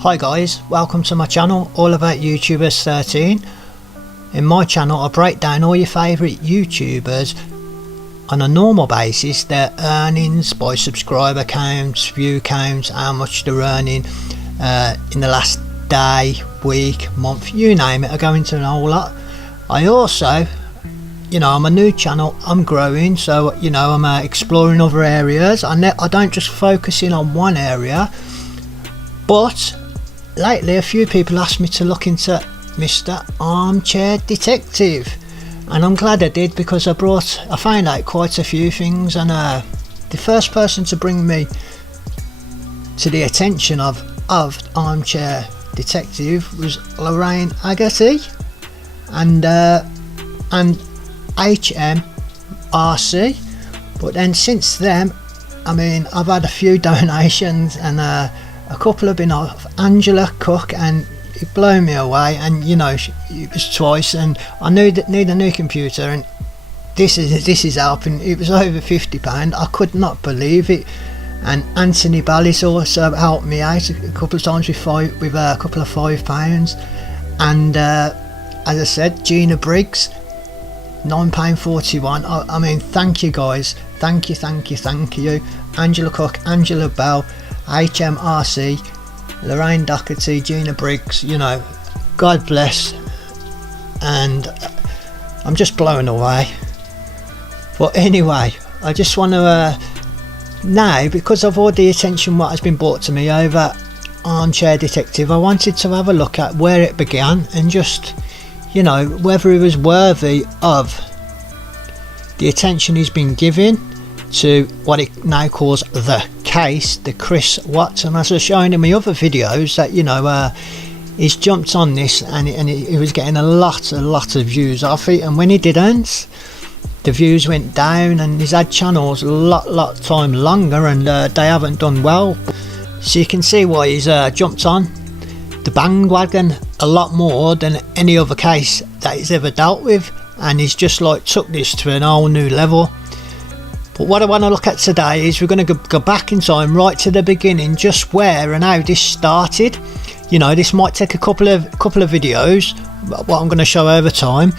Hi guys, welcome to my channel, all about YouTubers 13. In my channel I break down all your favourite YouTubers on a normal basis, their earnings by subscriber counts, view counts, how much they're earning in the last day, week, month, you name it. I go into a whole lot. I also, I'm a new channel, I'm growing, so I'm exploring other areas. I don't just focus in on one area, but lately a few people asked me to look into Mr. Armchair Detective, and I'm glad I did, because I found out quite a few things. And the first person to bring me to the attention of Armchair Detective was Lorraine Agathe and HMRC. But then since then, I've had a few donations, and a couple have been off Angela Cook, and it blew me away. And it was twice, and I need a new computer, and this is helping. It was over £50. I could not believe it. And Anthony Bally's also helped me out a couple of times with a couple of £5. And as I said, Gina Briggs, £9.41. Thank you guys, thank you. Angela Cook, Angela Bell, HMRC, Lorraine Doherty, Gina Briggs, God bless. And I'm just blown away. But anyway, I just want to now, because of all the attention what has been brought to me over Armchair Detective, I wanted to have a look at where it began, and just whether it was worthy of the attention he's been given to what it now calls the case, the Chris Watts. As I was showing in my other videos, that he's jumped on this, and he was getting a lot of views off it, and when he didn't, the views went down, and he's had channels a lot time longer, and they haven't done well. So you can see why he's jumped on the bandwagon a lot more than any other case that he's ever dealt with, and he's just took this to an whole new level. But what I want to look at today is we're going to go back in time right to the beginning, just where and how this started. This might take a couple of videos, what I'm going to show over time.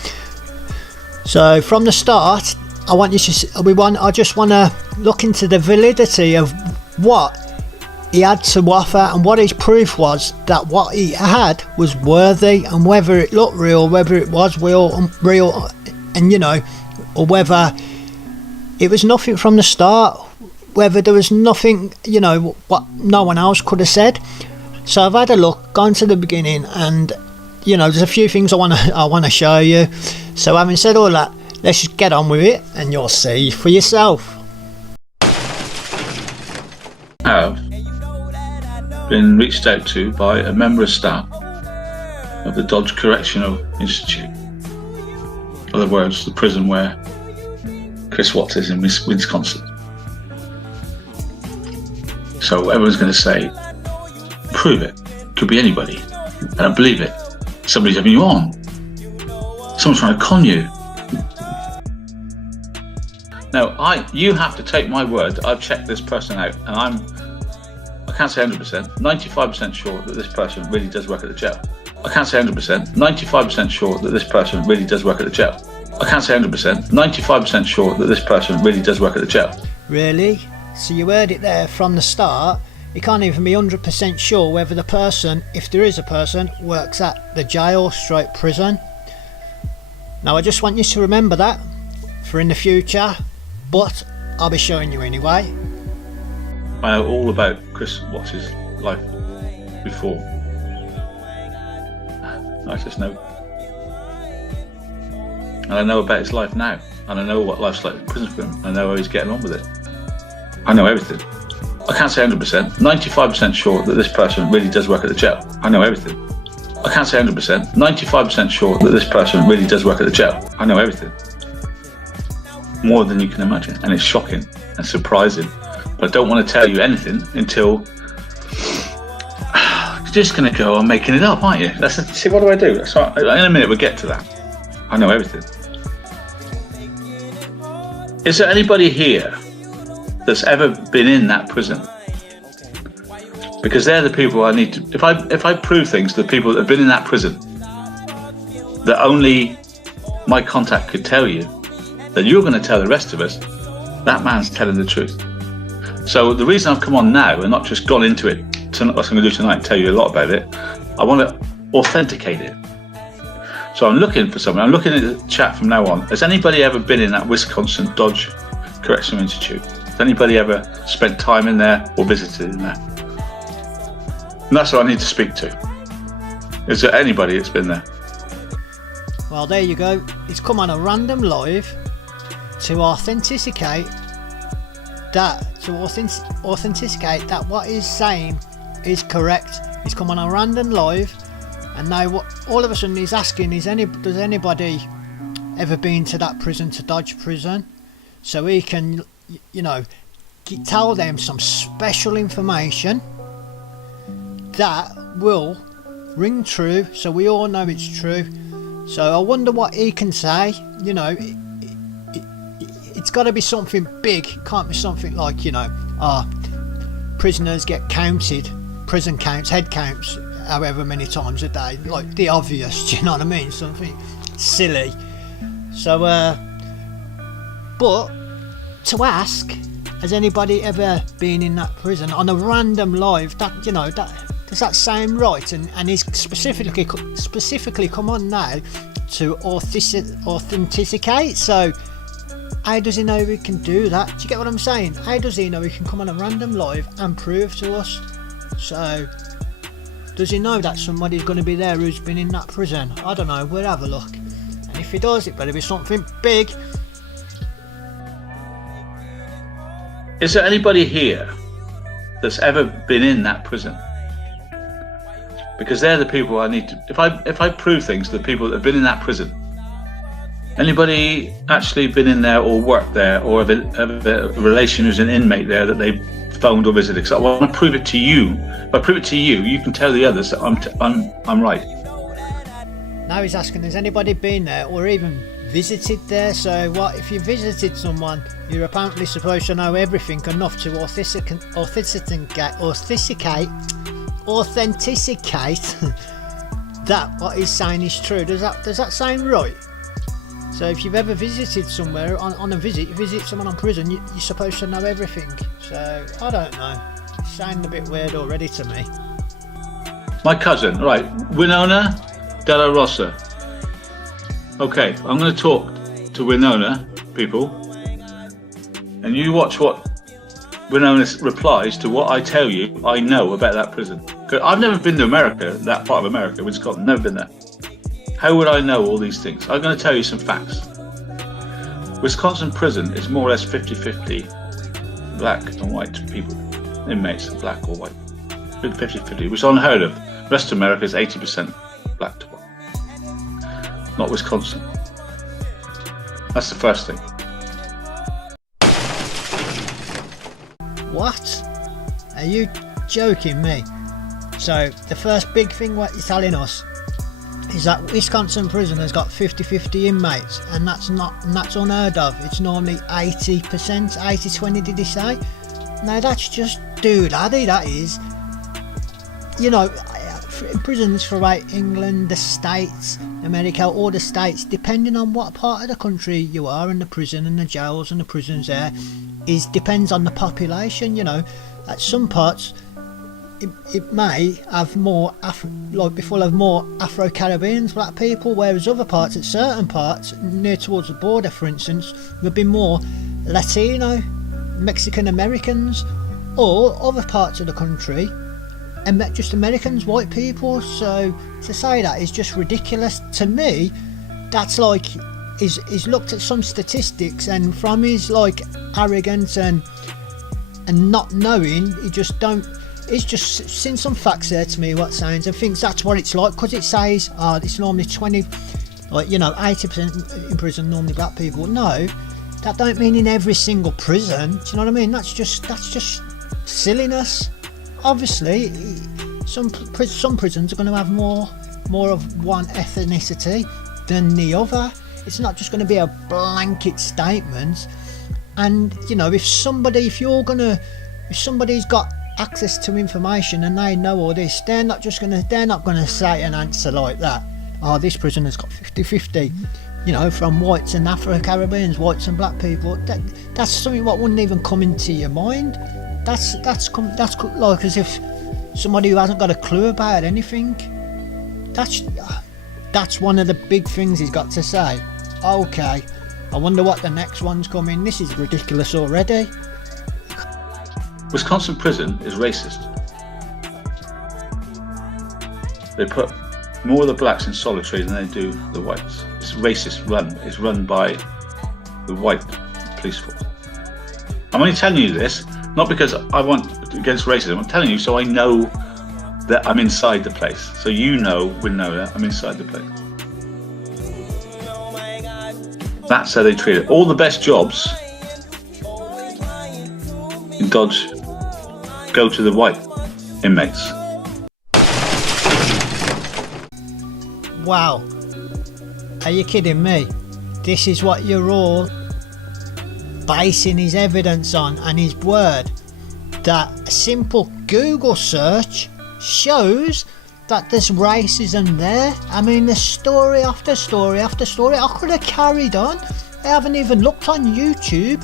So from the start, I just want to look into the validity of what he had to offer, and what his proof was that what he had was worthy, and whether it looked real, whether it was real, and or whether it was nothing from the start, whether there was nothing, what no one else could have said. So I've had a look, gone to the beginning, and there's a few things I want to show you. So having said all that, let's just get on with it, and you'll see for yourself. Have been reached out to by a member of staff of the Dodge Correctional Institute, in other words, the prison where Chris Watts is in Wisconsin. So everyone's going to say, prove it. Could be anybody. I don't believe it. Somebody's having you on. Someone's trying to con you. Now, you have to take my word that I've checked this person out, and I can't say 100%, 95% sure that this person really does work at the jail. I can't say 100%, 95% sure that this person really does work at the jail. I can't say 100%, 95% sure that this person really does work at the jail. Really? So you heard it there from the start. You can't even be 100% sure whether the person, if there is a person, works at the jail / prison. Now I just want you to remember that for in the future, but I'll be showing you anyway. I know all about Chris Watts' life before. I just know. And I know about his life now. And I know what life's like in prison for him. I know how he's getting on with it. I know everything. I can't say 100%, 95% sure that this person really does work at the jail. I know everything. I can't say 100%, 95% sure that this person really does work at the jail. I know everything. More than you can imagine. And it's shocking and surprising. But I don't want to tell you anything until you're just going to go on making it up, aren't you? See, what do I do? So in a minute we'll get to that. I know everything. Is there anybody here that's ever been in that prison because they're the people I need to. If I prove things to the people that have been in that prison that only my contact could tell you, then you're going to tell the rest of us that man's telling the truth. So the reason I've come on now and not just gone into it, what I'm going to do tonight and tell you a lot about it, I want to authenticate it. So I'm looking for someone. I'm looking at the chat from now on. Has anybody ever been in that Wisconsin Dodge Correctional Institute? Has anybody ever spent time in there or visited in there? And that's what I need to speak to. Is there anybody that's been there? Well, there you go. It's come on a random live to authenticate that, what he's saying is correct. He's come on a random live, and now what all of a sudden he's asking is does anybody ever been to that prison, to Dodge prison, so he can, you know, tell them some special information that will ring true, so we all know it's true. So I wonder what he can say. You know, it's got to be something big. Can't be something like, you know, prisoners get counted, prison counts, head counts, however many times a day, like the obvious. Do you know what I mean? Something silly. So, but to ask, has anybody ever been in that prison on a random live? That, you know, that does that sound right? And he's specifically come on now to authenticate. So how does he know we can do that? Do you get what I'm saying? How does he know he can come on a random live and prove to us? So does he know that somebody's going to be there who's been in that prison? I don't know. We'll have a look. And if he does, it better be something big. Is there anybody here that's ever been in that prison? Because they're the people I need to. If I prove things to the people that have been in that prison, anybody actually been in there or worked there, or have a relation who's an inmate there that they phoned or visited? Because I want to prove it to you. If I prove it to you, you can tell the others that I'm right. Now he's asking, has anybody been there or even visited there? So what if you visited someone, you're apparently supposed to know everything enough to authenticate that what he's saying is true. Does that sound right? So if you've ever visited somewhere on a visit, you visit someone on prison, you're supposed to know everything. So I don't know, it sounds a bit weird already to me. My cousin, right, Winona Della Rosa. Okay, I'm going to talk to Winona, people, and you watch what Winona replies to what I tell you I know about that prison. I've never been to America, that part of America, Wisconsin, never been there. How would I know all these things? I'm going to tell you some facts. Wisconsin prison is more or less 50-50 black and white people, inmates, black or white. 50-50, which is unheard of. The rest of America is 80% black to white. Not Wisconsin. That's the first thing. What? Are you joking me? So the first big thing what you're telling us is that Wisconsin prison has got 50-50 inmates, and that's unheard of. It's normally 80%, 80-20 did he say? Now that's just doodaddy, that is. You know, in prisons throughout England, the States, America, all the states, depending on what part of the country you are, and the prison and the jails and the prisons there, depends on the population. You know, at some parts it may have more be full of more Afro-Caribbeans, black people, whereas other parts, at certain parts near towards the border for instance, would be more Latino, Mexican Americans, or other parts of the country and just Americans, white people. So to say that is just ridiculous to me. That's like he's looked at some statistics, and from his like arrogance and not knowing, he's just seen some facts there to me what sounds, and thinks that's what it's like, because it says it's normally 20, like, you know, 80% in prison normally black people. No, that don't mean in every single prison. Do you know what I mean? That's just silliness. Obviously some prisons are going to have more of one ethnicity than the other. It's not just going to be a blanket statement. And you know, if somebody's got access to information and they know all this, they're not gonna say an answer like that. Oh, this prisoner's got 50-50, you know, from whites and Afro-Caribbeans, whites and black people. That's something what wouldn't even come into your mind. That's like as if somebody who hasn't got a clue about anything. That's one of the big things he's got to say. Okay, I wonder what the next one's coming. This is ridiculous already. Wisconsin prison is racist. They put more of the blacks in solitary than they do the whites. It's racist run. It's run by the white police force. I'm only telling you this, not because I want against racism. I'm telling you so I know that I'm inside the place. So you know, we know that I'm inside the place. That's how they treat it. All the best jobs in Dodge go to the white inmates. Wow. Are you kidding me? This is what you're all basing his evidence on and his word. That a simple Google search shows that there's racism there. I mean, there's story after story after story. I could have carried on. I haven't even looked on YouTube.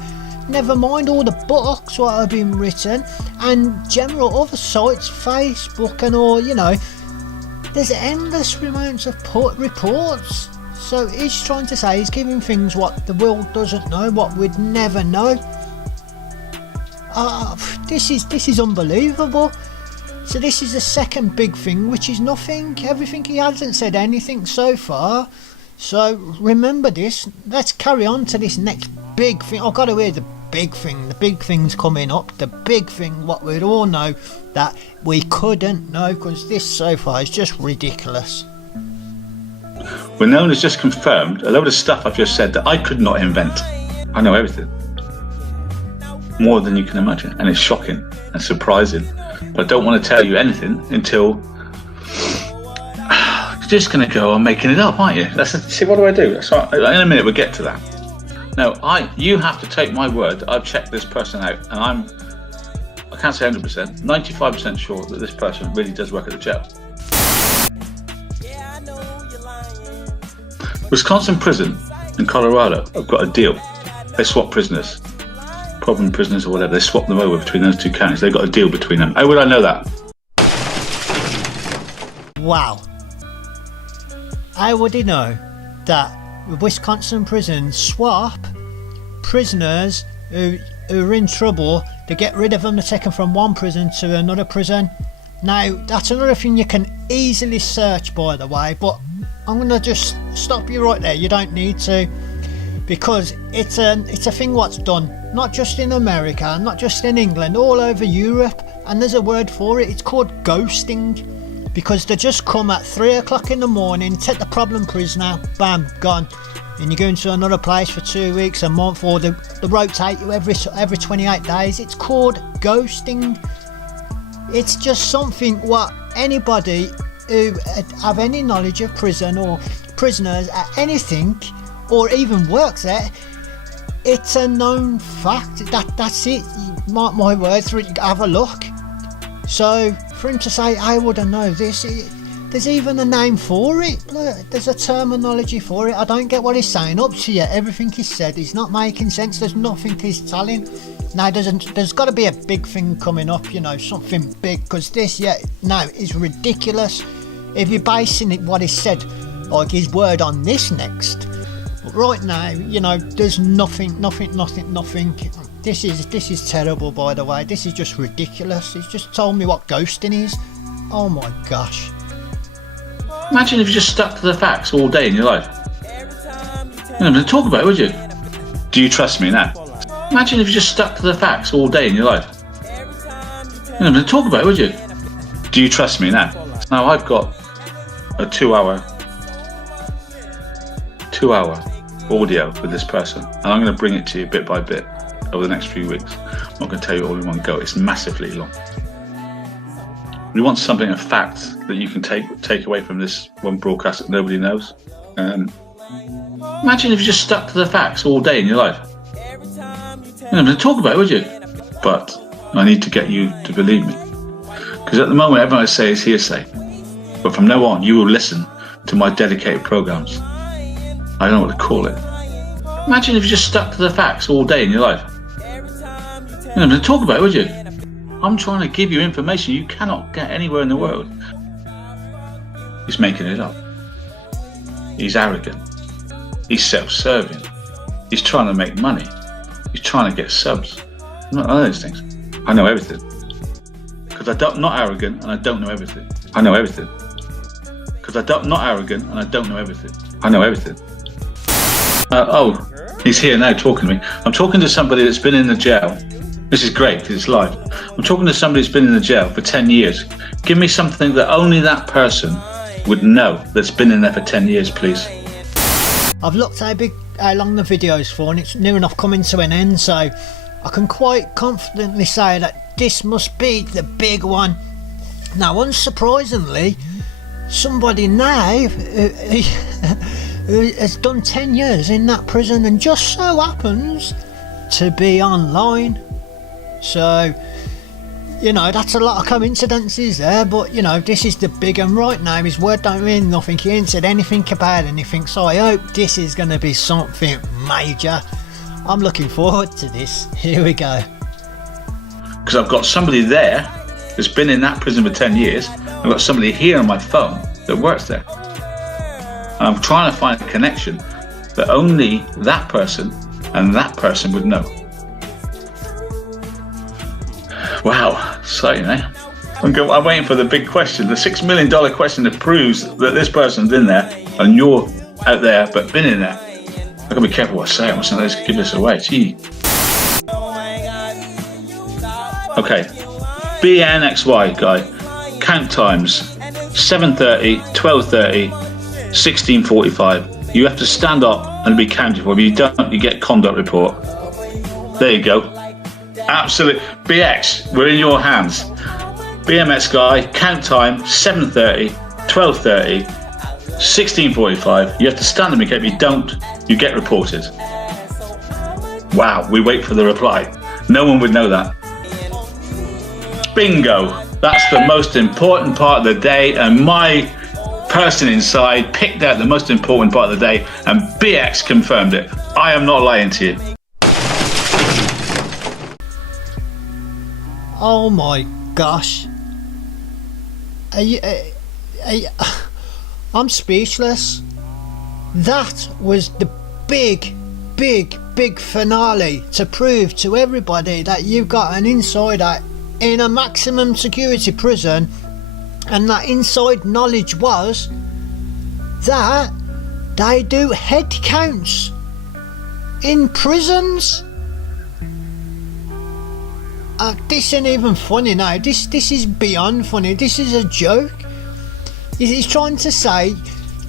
Never mind all the books what have been written and general other sites, Facebook and all, you know. There's endless amounts of reports. So he's trying to say he's giving things what the world doesn't know, what we'd never know. This is unbelievable. So this is the second big thing, which is nothing. Everything, he hasn't said anything so far. So remember this. Let's carry on to this next big thing. I've got to hear the big thing. The big thing's coming up. The big thing, what we'd all know that we couldn't know, because this so far is just ridiculous. When no one has just confirmed a load of stuff I've just said that I could not invent. I know everything. More than you can imagine. And it's shocking and surprising. But I don't want to tell you anything until you're just going to go on making it up, aren't you? See, what do I do? So in a minute we'll get to that. Now, you have to take my word. I've checked this person out, and I can't say 100%, 95% sure that this person really does work at the jail. Wisconsin prison and Colorado have got a deal. They swap prisoners, problem prisoners or whatever. They swap them over between those two counties. They've got a deal between them. How would I know that? Wow. How would he know that Wisconsin prisons swap prisoners who are in trouble to get rid of them, to take them from one prison to another prison? Now, that's another thing you can easily search, by the way, but I'm going to just stop you right there. You don't need to, because it's a thing what's done not just in America, not just in England, all over Europe, and there's a word for it. It's called ghosting, because they just come at 3 o'clock in the morning, take the problem prisoner, bam, gone, and you go into another place for 2 weeks, a month, or they rotate you every 28 days. It's called ghosting. It's just something what anybody who have any knowledge of prison or prisoners at anything, or even works there, it's a known fact. That's it. Mark my words, have a look. So for him to say I wouldn't know this, there's even a name for it. There's a terminology for it. I don't get what he's saying up to you. Everything he said is not making sense. There's nothing he's telling. Now there's got to be a big thing coming up, you know, something big, because this now is ridiculous. If you're basing it what he said, like his word on this next, but right now, you know, there's nothing. This is terrible, by the way. This is just ridiculous. He's just told me what ghosting is. Oh my gosh. Imagine if you just stuck to the facts all day in your life. You're not going to talk about it, would you? Do you trust me now? Imagine if you just stuck to the facts all day in your life. You're not going to talk about it, would you? Do you trust me now? Now I've got a 2 hour audio with this person, and I'm going to bring it to you bit by bit over the next few weeks. I'm not going to tell you all in one go. It's massively long. We want something, a fact that you can take away from this one broadcast that nobody knows. Imagine if you just stuck to the facts all day in your life. You're not going to talk about it, would you? But I need to get you to believe me. Because at the moment, everything I say is hearsay. But from now on, you will listen to my dedicated programs. I don't know what to call it. Imagine if you just stuck to the facts all day in your life. You don't talk about it, would you? I'm trying to give you information you cannot get anywhere in the world. He's making it up. He's arrogant. He's self-serving. He's trying to make money. He's trying to get subs. None of those things. I know everything. Because I'm not arrogant and I don't know everything. I know everything. Because I'm not arrogant and I don't know everything. I know everything. He's here now talking to me. I'm talking to somebody that's been in the jail. This is great because it's live. I'm talking to somebody that's been in the jail for 10 years. Give me something that only that person would know that's been in there for 10 years, please. I've looked how long the video's for, and it's near enough coming to an end, so I can quite confidently say that this must be the big one. Now, unsurprisingly, somebody now who has done 10 years in that prison and just so happens to be online. So, you know, that's a lot of coincidences there, but you know, this is the big one right now. His word don't mean nothing. He ain't said anything about anything, so I hope this is going to be something major. I'm looking forward to this. Here we go. Because I've got somebody there that's been in that prison for 10 years. I've got somebody here on my phone that works there. And I'm trying to find a connection that only that person and that person would know. Wow, exciting, eh? I'm waiting for the big question, the $6 million question that proves that this person's in there and you're out there but been in there. I've got to be careful what I say. I mustn't let's give this away. Gee. Okay, BNXY guy, count times 7:30, 12:30, 16:45. You have to stand up and be counted for. If you don't, you get conduct report. There you go. Absolute BX, we're in your hands. BMX guy, count time 7:30, 12:30, 16:45. You have to stand and be counted. If you don't, you get reported. Wow, we wait for the reply. No one would know that. Bingo. That's the most important part of the day, and my person inside picked out the most important part of the day, and BX confirmed it. I am not lying to you. Oh my gosh. I'm speechless. That was the big finale to prove to everybody that you've got an insider in a maximum security prison, and that inside knowledge was that they do head counts in prisons. This ain't even funny now. This is beyond funny. This is a joke. He's trying to say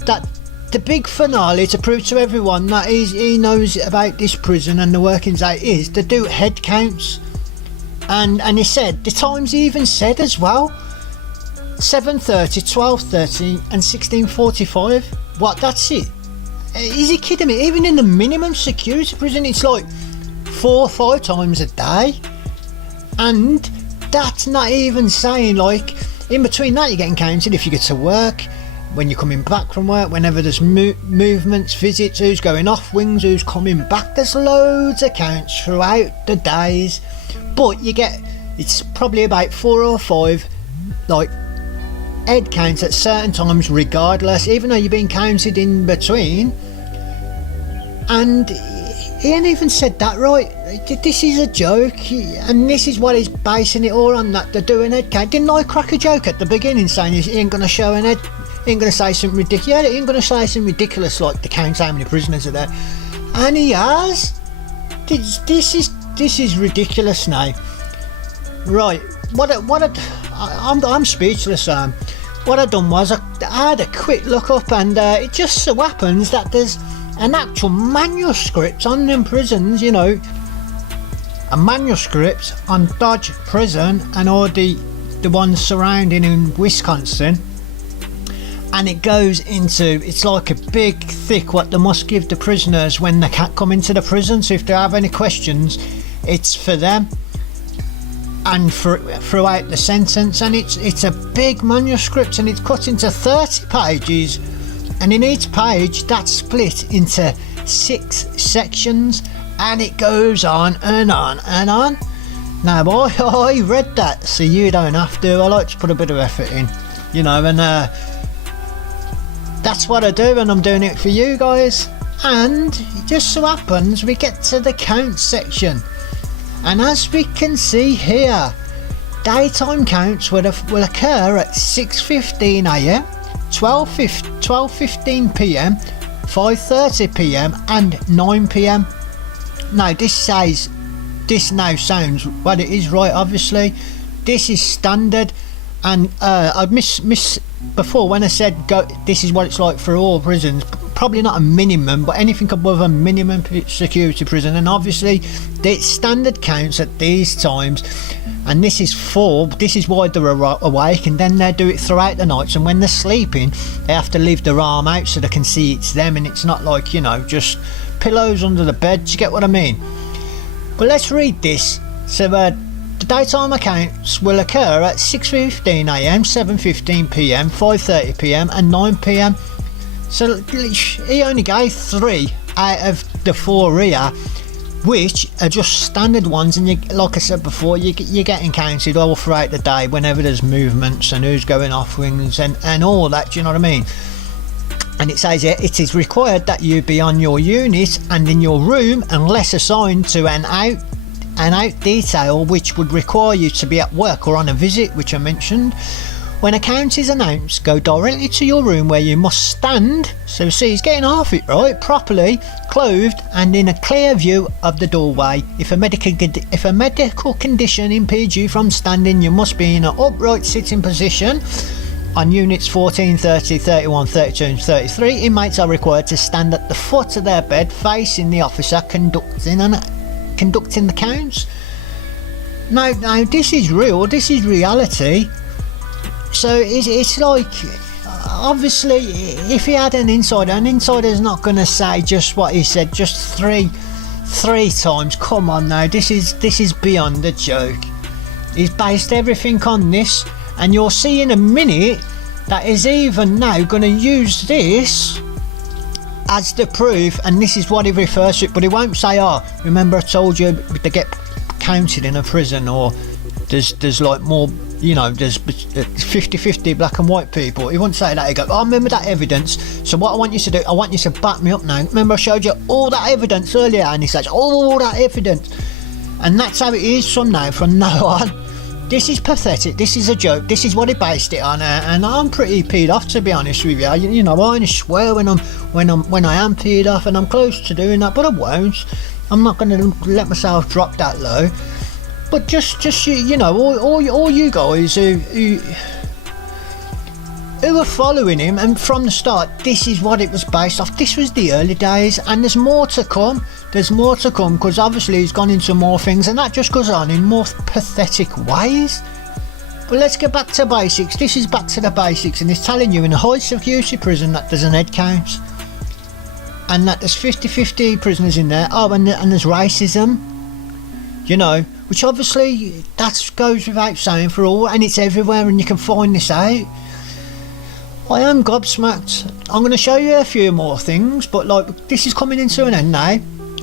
that the big finale to prove to everyone that he knows about this prison and the workings out is to do head counts. And he said, the times he even said as well, 7:30, 12:30 and 16:45. What, that's it? Is he kidding me? Even in the minimum security prison, it's like 4 or 5 times a day. And that's not even saying, like, in between that you're getting counted if you get to work, when you're coming back from work, whenever there's movements, visits, who's going off wings, who's coming back. There's loads of counts throughout the days, but you get, it's probably about 4 or 5 like head counts at certain times regardless, even though you're being counted in between. And he ain't even said that right. This is a joke, and this is what he's basing it all on, that they're doing head count. Didn't I crack a joke at the beginning saying he ain't going to show an head, he ain't going to say something ridiculous? Yeah, he ain't going to say something ridiculous like the count how many prisoners are there, and he has. This is ridiculous now. Right, I'm speechless. What I done was I had a quick look up, and it just so happens that there's an actual manuscript on them prisons, you know, a manuscript on Dodge prison and all the ones surrounding in Wisconsin, and it goes into, it's like a big thick what they must give the prisoners when they can't come into the prison, so if they have any questions it's for them. and throughout the sentence, and it's a big manuscript, and it's cut into 30 pages, and in each page that's split into 6 sections, and it goes on and on and on. Now I read that, so you don't have to. I like to put a bit of effort in, you know, and that's what I do, and I'm doing it for you guys. And it just so happens we get to the count section, and as we can see here, daytime counts will occur at 6:15 a.m, 12:15 p.m, 5:30 p.m, and 9 p.m. Now this now sounds, well, it is right, obviously. This is standard, and I miss before when I said this is what it's like for all prisons. Probably not a minimum, but anything above a minimum security prison, and obviously the standard counts at these times, and this is why they're awake, and then they do it throughout the nights, and when they're sleeping they have to leave their arm out so they can see it's them, and it's not like, you know, just pillows under the bed. Do you get what I mean? But let's read this. So the daytime accounts will occur at 6:15 a.m, 7:15 p.m, 5:30 p.m, and 9 p.m. So he only gave 3 out of the 4 here, which are just standard ones, and you, like I said before, you're getting counted all throughout the day whenever there's movements and who's going off wings and all that. Do you know what I mean? And it says here, it is required that you be on your unit and in your room unless assigned to an out detail, which would require you to be at work or on a visit, which I mentioned. When a count is announced, go directly to your room where you must stand, so see, he's getting half it right, properly clothed and in a clear view of the doorway. If a medical condition impedes you from standing, you must be in an upright sitting position. On units 14, 30, 31, 32 and 33, inmates are required to stand at the foot of their bed facing the officer conducting the counts. Now this is real, this is reality. So it's like, obviously if he had an insider's not going to say just what he said, just three times. Come on now, this is beyond a joke. He's based everything on this, and you'll see in a minute that he's even now going to use this as the proof, and this is what he refers to it, but he won't say, oh, remember I told you to get counted in a prison, or there's like more, you know, there's 50-50 black and white people. He won't say that. He goes, oh, remember that evidence, so what I want you to do, I want you to back me up now. Remember I showed you all that evidence earlier, and he says all that evidence, and that's how it is from now on. This is pathetic, this is a joke, this is what he based it on, and I'm pretty peed off, to be honest with you. You know, I only swear when I am peed off, and I'm close to doing that, but I won't. I'm not going to let myself drop that low. But just you know, all you guys who are following him, and from the start, this is what it was based off. This was the early days, and there's more to come. There's more to come, because obviously he's gone into more things, and that just goes on in more pathetic ways. But let's get back to basics. This is back to the basics, and it's telling you in a high security prison that there's an head count, and that there's 50-50 prisoners in there. Oh, and there's racism, you know, which obviously that goes without saying for all, and it's everywhere, and you can find this out. I am gobsmacked. I'm going to show you a few more things, but like, this is coming into an end now.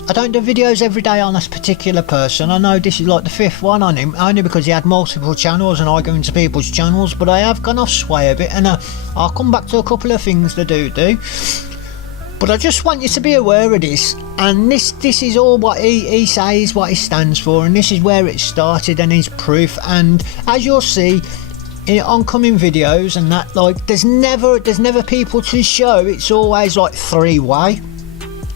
I don't do videos every day on this particular person. I know this is like the 5th one on him, only because he had multiple channels and I go into people's channels, but I have gone off sway a bit, and I'll come back to a couple of things to do. But I just want you to be aware of this, and this is all what he says, what he stands for, and this is where it started, and his proof. And as you'll see in oncoming videos and that, like, there's never people to show. It's always like 3-way,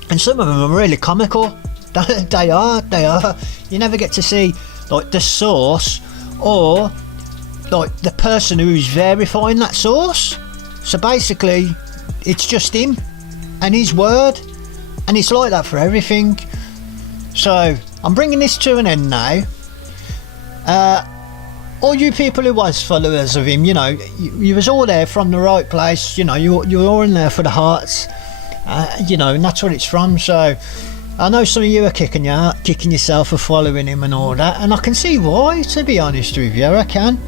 and some of them are really comical. They are. You never get to see like the source or like the person who's verifying that source. So basically it's just him and his word, and it's like that for everything. So I'm bringing this to an end now. All you people who was followers of him, you know, you was all there from the right place, you know, you're all in there for the hearts, you know, and that's what it's from. So I know some of you are kicking yourself for following him and all that, and I can see why, to be honest with you, I can.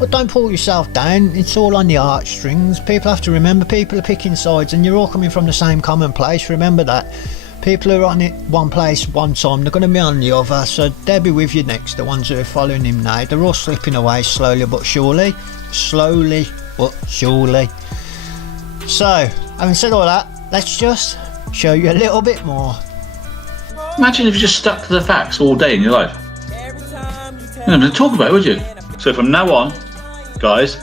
But don't pull yourself down, it's all on the heartstrings. People have to remember, people are picking sides and you're all coming from the same common place, remember that. People who are on it one place one time, they're going to be on the other, so they'll be with you next. The ones who are following him now, they're all slipping away slowly but surely. Slowly but surely. So, having said all that, let's just show you a little bit more. Imagine if you just stuck to the facts all day in your life. You know, talk about it, would you? So from now on, guys,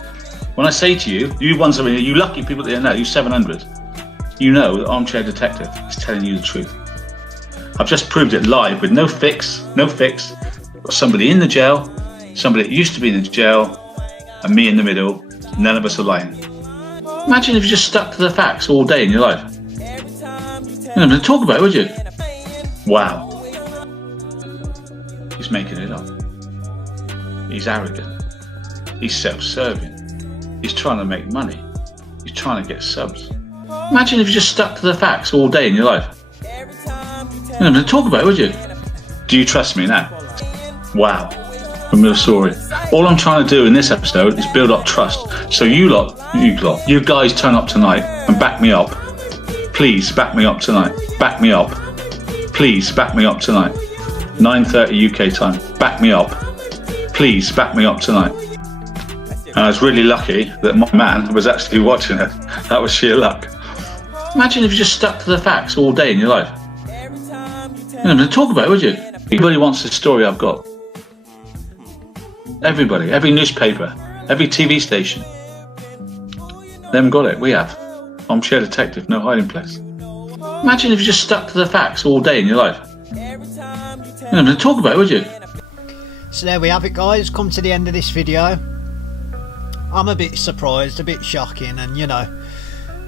when I say to you, you won something, you lucky people that are now, you 700, you know that Armchair Detective is telling you the truth. I've just proved it live with no fix. Got somebody in the jail, somebody that used to be in the jail, and me in the middle. None of us are lying. Imagine if you just stuck to the facts all day in your life. You know, talk about it, would you? Wow. He's making it up. He's arrogant. He's self-serving. He's trying to make money. He's trying to get subs. Imagine if you just stuck to the facts all day in your life. You know, talk about it, would you? Do you trust me now? Wow. I'm really sorry. All I'm trying to do in this episode is build up trust. So you guys turn up tonight and back me up. Please back me up tonight. Back me up. Please back me up tonight. 9:30 UK time. Back me up. Please back me up tonight. And I was really lucky that my man was actually watching it. That was sheer luck. Imagine if you just stuck to the facts all day in your life. You know, talk about it, would you? Everybody wants the story I've got. Everybody, every newspaper, every TV station. They haven't got it, we have. Armchair Detective, no hiding place. Imagine if you just stuck to the facts all day in your life. You know, talk about it, would you? So there we have it, guys, come to the end of this video. I'm a bit surprised, a bit shocking, and you know,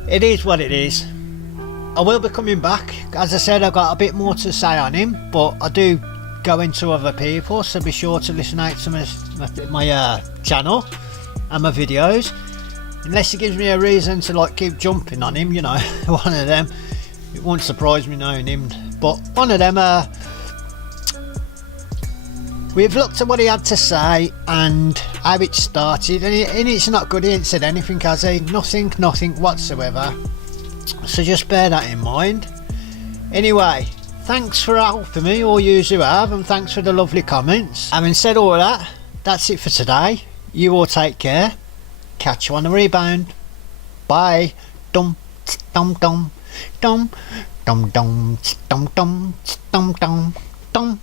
it is what it is. I will be coming back. As I said, I've got a bit more to say on him, but I do go into other people, so be sure to listen out to my channel and my videos. Unless it gives me a reason to like keep jumping on him, you know, one of them. It won't surprise me knowing him, but one of them, we've looked at what he had to say and how it started, and it's not good. He ain't said anything, has he? Nothing whatsoever. So just bear that in mind. Anyway, thanks for helping me, all yous who have, and thanks for the lovely comments. Having said all that, that's it for today. You all take care. Catch you on the rebound. Bye. Dum dum dum dum dum dum dum dum dum dum dum.